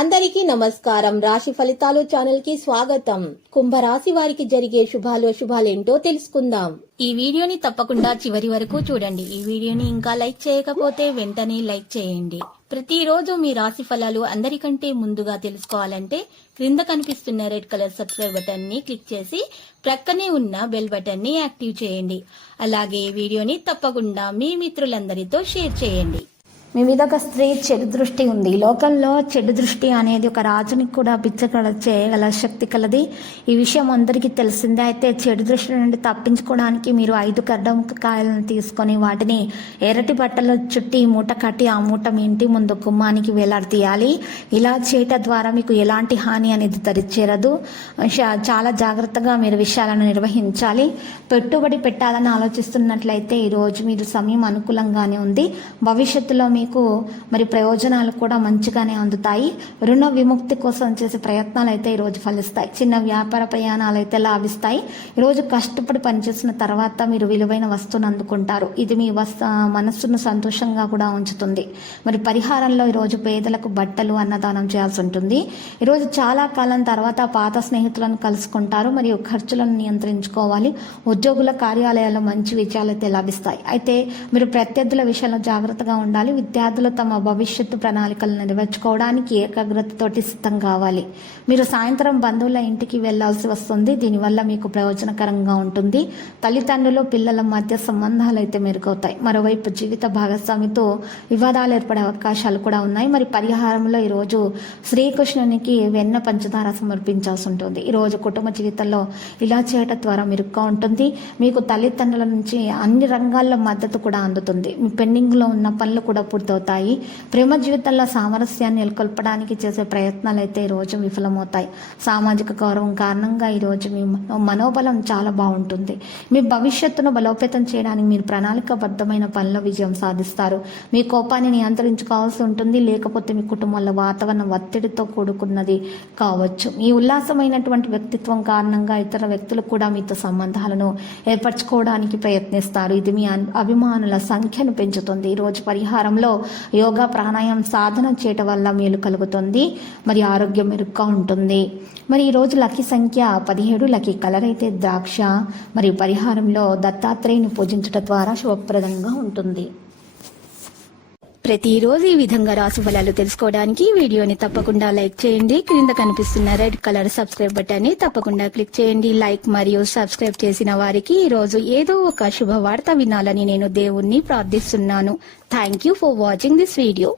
అందరికీ నమస్కారం. రాశి ఫలితాలు ఛానల్ కి స్వాగతం. కుంభరాశి వారికి జరిగే శుభాలేంటో తెలుసుకుందాం. ఈ వీడియోని తప్పకుండా చివరి వరకు చూడండి. ఈ వీడియోని ఇంకా లైక్ చేయకపోతే వెంటనే లైక్ చేయండి. ప్రతిరోజు మీ రాశి ఫలాలు అందరికంటే ముందుగా తెలుసుకోవాలంటే క్రింద కనిపిస్తున్న రెడ్ కలర్ సబ్స్క్రైబ్ బటన్ ని క్లిక్ చేసి ప్రక్కనే ఉన్న బెల్ బటన్ ని యాక్టివ్ చేయండి. అలాగే ఈ వీడియోని తప్పకుండా మీ మిత్రులందరితో షేర్ చేయండి. మీ మీద ఒక స్త్రీ చెడు దృష్టి ఉంది. లోకంలో చెడు దృష్టి అనేది ఒక రాజుని కూడా బిచ్చగల చేయగల శక్తి కలది. ఈ విషయం అందరికీ తెలిసిందే. అయితే చెడు దృష్టి నుండి తప్పించుకోవడానికి మీరు 5 కడ్డముక్క కాయలను తీసుకొని వాటిని ఎర్రటి బట్టలో చుట్టి మూట కట్టి ఆ మూట మీ ఇంటి ముందు గుమ్మానికి వేలాడదీయాలి. ఇలా చేయటం ద్వారా మీకు ఎలాంటి హాని అనేది దరిచేరదు. చాలా జాగ్రత్తగా మీరు విషయాలను నిర్వహించాలి. పెట్టుబడి పెట్టాలని ఆలోచిస్తున్నట్లయితే ఈరోజు మీరు సమయం అనుకూలంగానే ఉంది. భవిష్యత్తులో మీకు మరి ప్రయోజనాలు కూడా మంచిగానే అందుతాయి. రుణ విముక్తి కోసం చేసే ప్రయత్నాలు అయితే ఈరోజు ఫలిస్తాయి. చిన్న వ్యాపార ప్రయాణాలు అయితే లాభిస్తాయి. ఈరోజు కష్టపడి పనిచేసిన తర్వాత మీరు విలువైన వస్తువును అందుకుంటారు. ఇది మీ మనస్సును సంతోషంగా కూడా ఉంచుతుంది. మరి పరిహారంలో ఈరోజు పేదలకు బట్టలు అన్నదానం చేయాల్సి ఉంటుంది. ఈరోజు చాలా కాలం తర్వాత పాత స్నేహితులను కలుసుకుంటారు. మరియు ఖర్చులను నియంత్రించుకోవాలి. ఉద్యోగుల కార్యాలయాల్లో మంచి విజయాలు అయితే లభిస్తాయి. అయితే మీరు ప్రత్యర్థుల విషయంలో జాగ్రత్తగా ఉండాలి. విద్యార్థులు తమ భవిష్యత్తు ప్రణాళికలు నెరవేర్చుకోవడానికి ఏకాగ్రతతోటి సిద్ధం కావాలి. మీరు సాయంత్రం బంధువుల ఇంటికి వెళ్లాల్సి వస్తుంది. దీనివల్ల మీకు ప్రయోజనకరంగా ఉంటుంది. తల్లిదండ్రులు పిల్లల మధ్య సంబంధాలు అయితే మెరుగవుతాయి. మరోవైపు జీవిత భాగస్వామితో వివాదాలు ఏర్పడే అవకాశాలు కూడా ఉన్నాయి. మరి పరిహారంలో ఈరోజు శ్రీకృష్ణునికి వెన్న పంచదార సమర్పించాల్సి ఉంటుంది. ఈరోజు కుటుంబ జీవితంలో ఇలా చేయటం ద్వారా మెరుగ్గా ఉంటుంది. మీకు తల్లిదండ్రుల నుంచి అన్ని రంగాల్లో మద్దతు కూడా అందుతుంది. మీ పెండింగ్లో ఉన్న పనులు కూడా పూర్తవుతాయి. ప్రేమ జీవితంలో సామరస్యాన్ని నెలకొల్పడానికి చేసే ప్రయత్నాలు అయితే ఈరోజు విఫలమవుతాయి. సామాజిక గౌరవం కారణంగా ఈరోజు మీ మనోబలం చాలా బాగుంటుంది. మీ భవిష్యత్తును బలోపేతం చేయడానికి మీరు ప్రణాళికాబద్ధమైన పనుల విజయం సాధిస్తారు. మీ కోపాన్ని నియంత్రించుకోవాల్సి ఉంటుంది. లేకపోతే మీ కుటుంబంలో వాతావరణం ఒత్తిడితో కూడుకున్నది కావచ్చు. మీ ఉల్లాసమైనటువంటి వ్యక్తిత్వం కారణంగా ఇతర వ్యక్తులు కూడా మీతో సంబంధాలను ఏర్పరచుకోవడానికి ప్రయత్నిస్తారు. ఇది మీ అభిమానుల సంఖ్యను పెంచుతుంది. ఈరోజు పరిహారంలో యోగా ప్రాణాయామం సాధన చేయటం వల్ల మేలు కలుగుతుంది. మరి ఆరోగ్యం మెరుగ్గా ఉంటుంది. మరి ఈరోజు లక్కీ సంఖ్య 17. లక్కీ కలర్ అయితే ద్రాక్ష. మరియు పరిహారంలో దత్తాత్రేయుని పూజించడం ద్వారా శుభప్రదంగా ఉంటుంది. ప్రతిరోజు ఈ విధంగా రాశి ఫలాలు తెలుసుకోవడానికి వీడియోని తప్పకుండా లైక్ చేయండి. క్రింద కనిపిస్తున్న రెడ్ కలర్ సబ్స్క్రైబ్ బటన్ ని తప్పకుండా క్లిక్ చేయండి. లైక్ మరియు సబ్స్క్రైబ్ చేసిన వారికి ఈ రోజు ఏదో ఒక శుభవార్త వినాలని నేను దేవుణ్ణి ప్రార్థిస్తున్నాను. Thank you for watching this video.